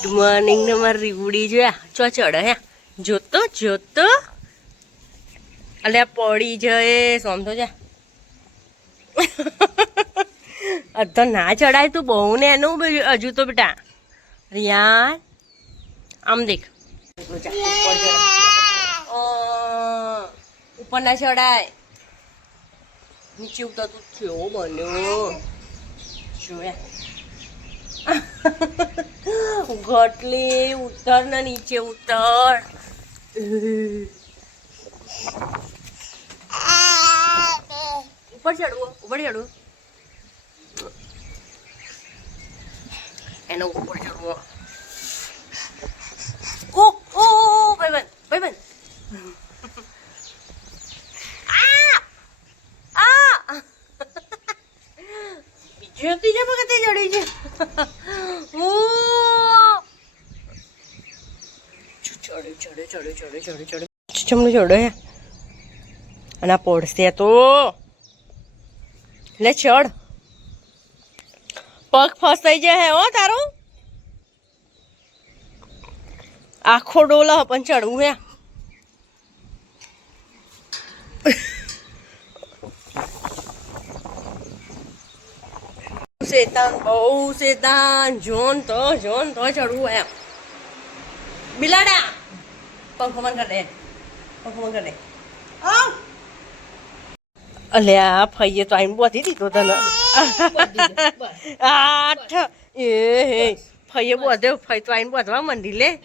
good morning ને મારી રીવડી જોયા ચો ચડે હે જોતો જોતો અલ્યા પડી જાય સોમ તો જા અધો ના ચડાય તું બહુ ને એનું હજુ તો બેટા રિયાન આમ દેખ ઉપર ના ચડાય નીચે ઉતરતું કેવો બન્યો જોયા ગટલી ઉતર ને નીચે ઉતર ઉપર ચડવું એનો ઉપર ચડવો ઓ ઓ ભાઈબંધ ત્રીજા પગથે ચડી છે ચડે ચમનું ચડે અને આ પડશે તો લે ચડ પગ ફસાઈ જાય હો તારો આખો ડોલા પણ ચડવું હે શેતાન જોન તો ચડવું એમ બિલાડા પંખો કર દે અલ્યા ફઈએ તો આઈને બોધી દીધો તને આઠ એ ફઈએ બોધે ફઈ તો આઈને બોધવા મંડી લે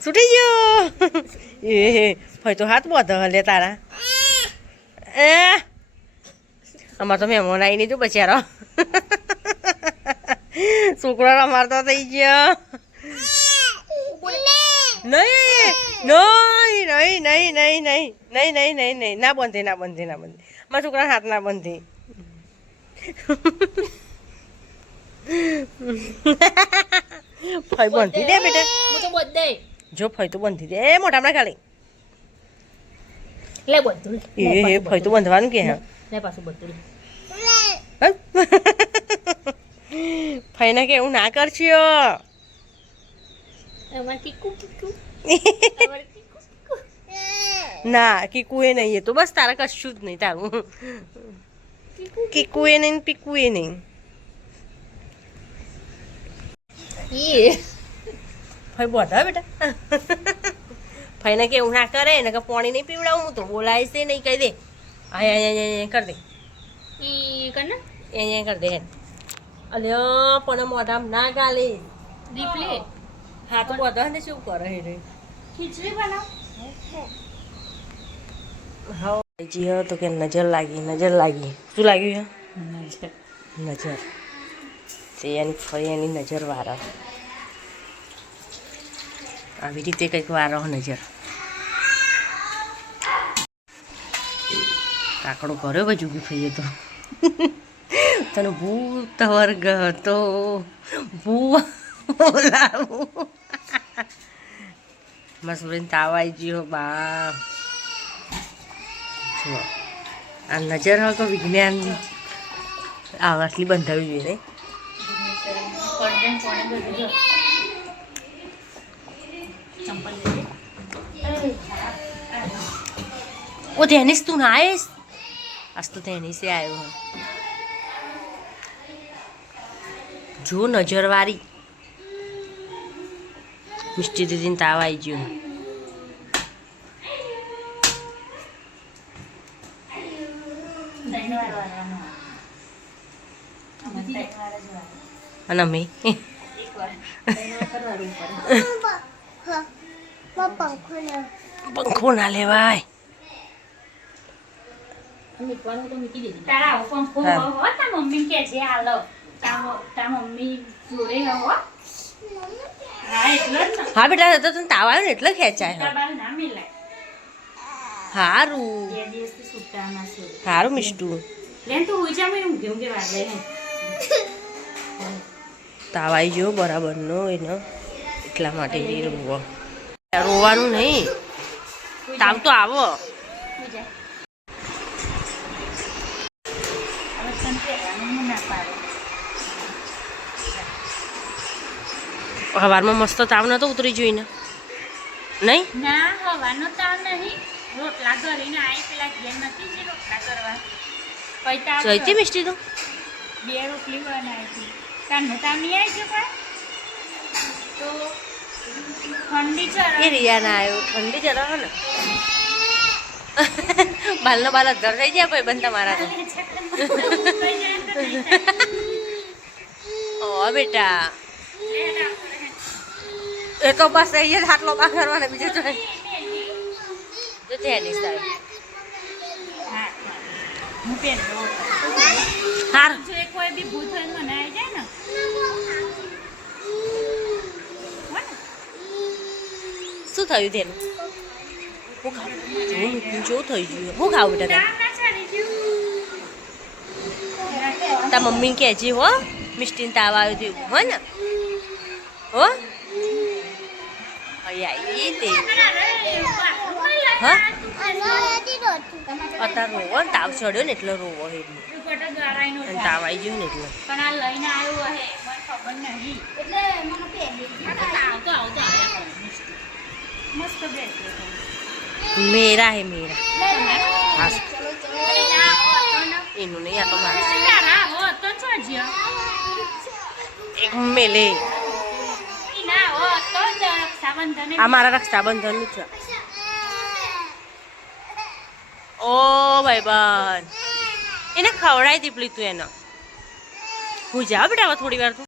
છૂટી ગયો એ ફઈ તો હાથ બોધ હલે તારા એ અમાર તો મહેમાન આવી નહીં તું બચારો છોકરો રમાડતો થઈ ગયો નહીં ના બંધે મારા છોકરા હાથ ના બંધે ફઈ બંધી દે બેટા જો ફઈ તો બંધી દે મોટા હમણાં ખાલી એ ફઈ તો બંધવાનું કે હા ફાઈના કે એવું ના કરશો ના કીકુ એ નહીં એ તો બસ તારા કશું જ નહીં તારું કીકુ એ નહીં પીકુ એ નહીં ફાઈ બોધા બેટા ફાઈને કે એવું ના કરે ને કે પાણી નહીં પીવડાવું હું તો બોલાય છે નહીં કહી દે અહીંયા કર દે અહીંયા કર દે અલ્યા પણ મોઢામાં ના ગાલે દીપલે હાથ બધા ને શું કરે હે ખીચડી બનાવ હા જી તો કે નજર લાગી શું લાગ્યું હે નજર તે એની ફરી એની નજર વારો આવી રીતે કંઈક વારો નજર કાકડો કર્યો બાજુ બી ફઈએ તો તને ભૂત વર્ગ હતો બોલાવું મસૂરીને તાવ આવી ગયો બા જુઓ આ નજર હોય તો વિજ્ઞાન આટલી બંધાવી જોઈએ वो टेनिस तू ना आए आज तो टेनिस से आयो है जो नजर वारी मिस्टी दीदी ने ताव आई जो अनमी पंखो ना लेवाय હા બેટા તો તને તાવ આવ્યો ને એટલે ખેંચાય હારું મિષ્ટુ તાવ આવી ગયો બરાબર નો એનો એટલા માટે રોવાનું નહીં તાવ તો આવો સવારમાં મસ્ત તાવ નતો ઉતરી જોઈને નહીં ના હવાનો તાવ નહીં રોટલા કરીને આવી પેલા ઘેર નથી જે રોટલા કરવા પૈતા જઈતી મિષ્ટી તું 2 રોટલી બનાવી હતી કાનનો તાવ નહીં આવી ગયો પણ તો ઠંડી ચર એ રિયા ના આવ્યો ઠંડી જરા હે ને બાલનો બાલ અધર થઈ જાય ભાઈ બંધ તમારા તો ઓ બેટા એ તો બસ અહીંયા હાટલો બા કરવાનો બીજું તો જો તેની સાહેબ હું પેન હાર જો કોઈ બી ભૂત હોય મને આવી જાય ને શું થયું તેનું હું ખાવું જો થઈ ગયું હું ખાવું બેટા તાર મમ્મીને કહેજે હો મિષ્ટીને તાવ આવ્યો તેવું હો ને હો અહીંયા તે હા અત્યારે રોવો ને તાવ ચડ્યો ને એટલે રોવો એટલે અને તાવ આવી ગયો ને એટલે પણ આ લઈને આવ્યો હે મને ખબર નહીં એટલે મને પહેલી આવતો આવ્યા મસ્ત બેસે મેરા હે મેરા હા અરે ના હોતો ને એનું નહીં આ તો મારે તારા હોતો ચોજ્યો એક મેલે ના હોતો જ રક્ષાબંધન આ મારા રક્ષાબંધનનું છે ઓ ભાઈ બન એને ખવડાવી દીપલી તું એને હું જાઉં બેટા હવે થોડી વાર તું